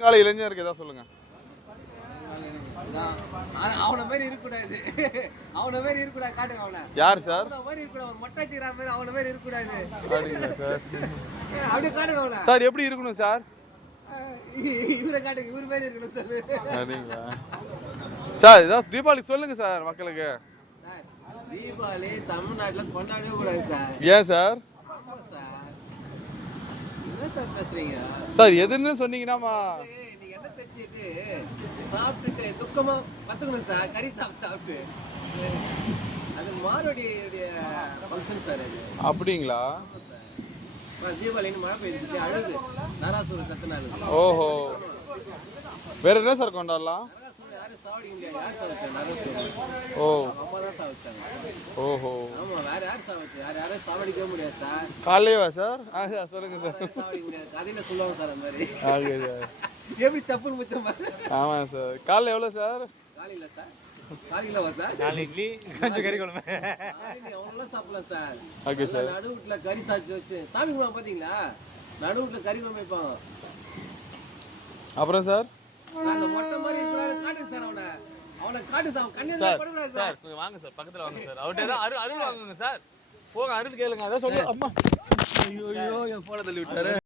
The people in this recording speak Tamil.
கால இளைஞருக்கு ஏதாவது சொல்லுங்க. அவன மாதிரி இருக்கக்கூடாது. அவன மாதிரி இருக்கக்கூடாது. காட்டுங்க அவனை. யார் சார்? அவன மாதிரி இருக்கக்கூடாது. ஒரு மொட்டை வச்சுக்கிற மாதிரி அவன மாதிரி இருக்கக்கூடாது. அப்படிங்களா சார்? அப்படியே காட்டுங்க அவனை. சார் எப்படி இருக்கணும் சார்? இவரை காட்டுங்க. இவரு மாதிரி இருக்கணும் சொல்லு. அப்படிங்களா சார்? ஏதாவது தீபாவளி சொல்லுங்க சார் மக்களுக்கு. சார் தீபாவளி தமிழ்நாட்டில் கொண்டாடவே கூடாது சார். ஏன் சார்? ஆமா சார். என்ன சார் பேசுறீங்க சார்? எதுன்னு சொன்னீங்கன்னா நீங்க என்ன தச்சுட்டு சாப்பிட்டுட்டு துக்கமா கத்துக்கணும் சார். கறி சாப்பிட்டு அது மாரோடைய ஃபங்க்ஷன் சார் அது. அப்படிங்களா? தீபாவளின்னு மழை பெய்யுது அழுது நராசூர் சத்து நாள். ஓஹோ, வேற என்ன சார் கொண்டாடலாம்? நராசூர் யாரும் சாவடிக்க முடியாது. யார் சாவச்சா? நராசூர். ஓ, அம்மா தான் சாவச்சாங்க. ஓஹோ. ஆமா, வேற யார் சாவச்சு? யாரும் சாவடிக்கவே முடியாது சார். காலையேவா சார்? சொல்லுங்க சார். சாவடிக்க முடியாது. கதையில சொல்லுவாங்க சார் அந்த மாதிரி. Okay sir. எப்படி சப்புன்னு முச்சம் பாரு. ஆமாம் சார். காலைல எவ்வளோ சார்? காலையில சார். காலையிலவா சார்? 4 இட்லி கொஞ்சம் கறி குழம்பு. அவங்களாம் சாப்பிடலாம் சார். Okay sir. நடு வீட்டுல கறி சாப்பிட்டு வச்சு சாமி கும்பிட பாத்தீங்களா? நடு வீட்டுல கறி குழம்பு வைப்பாங்க. அப்புறம் சார்? அந்த மொட்டை மாதிரி இருக்கிறாரு. காட்டுங்க சார் அவனை. அவனை காட்டு சார். கண்ணில் படக்கூடாது சார். கொஞ்சம் வாங்க சார், பக்கத்தில் வாங்க சார். அவர்கிட்ட ஏதாவது அருள் வாங்குங்க சார். போங்க, அருள் கேளுங்க. அதான் சொல்லு. அம்மா, ஐயோ என் போனை தள்ளி விட்டாரு.